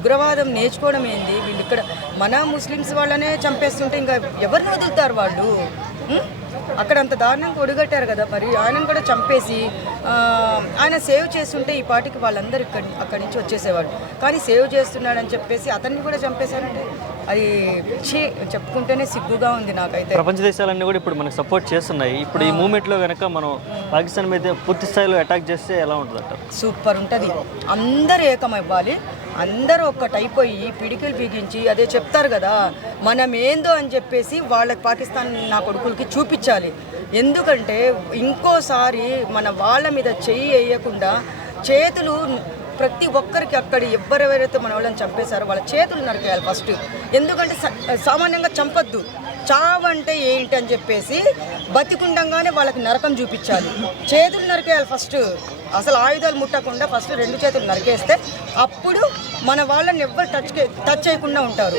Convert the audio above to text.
ఉగ్రవాదం నేర్చుకోవడం ఏంది? వీళ్ళు ఇక్కడ మన ముస్లిమ్స్ వాళ్ళనే చంపేస్తుంటే ఇంకా ఎవరిని వదులుతారు వాళ్ళు? అక్కడ అంత దారుణంగా ఒడిగట్టారు కదా, మరి ఆయనను కూడా చంపేసి ఆయన సేవ్ చేస్తుంటే ఈ పాటికి వాళ్ళందరూ అక్కడి నుంచి వచ్చేసేవాడు. కానీ సేవ్ చేస్తున్నాడని చెప్పేసి అతన్ని కూడా చంపేశారంటే అది చెప్పుకుంటేనే సిగ్గుగా ఉంది నాకైతే. ప్రపంచ దేశాలన్నీ కూడా ఇప్పుడు మనకు సపోర్ట్ చేస్తున్నాయి. ఇప్పుడు ఈ మూమెంట్లో కనుక మనం పాకిస్తాన్ మీద పూర్తి స్థాయిలో అటాక్ చేస్తే ఎలా ఉంటుంది అంటారు? సూపర్ ఉంటుంది. అందరూ ఏకమైవ్వాలి, అందరూ ఒక్కటైపోయి పిడికిలు బిగించి అదే చెప్తారు కదా, మనం ఏందో అని చెప్పేసి వాళ్ళకి పాకిస్తాన్ నా కొడుకులకి చూపించాలి. ఎందుకంటే ఇంకోసారి మన వాళ్ళ మీద చెయ్యి వేయకుండా చేతులు ప్రతి ఒక్కరికి అక్కడ ఎవరెవరైతే మన వాళ్ళని చంపేశారో వాళ్ళ చేతులు నరికేయాలి ఫస్ట్. ఎందుకంటే సామాన్యంగా చంపొద్దు, చావంటే ఏంటి అని చెప్పేసి బతికుండంగానే వాళ్ళకి నరకం చూపించాలి. చేతులు నరికేయాలి ఫస్ట్, అసలు ఆయుధాలు ముట్టకుండా ఫస్ట్ 2 చేతులు నరికేస్తే అప్పుడు మన వాళ్ళని ఎవ్వరు టచ్ చేయకుండా ఉంటారు.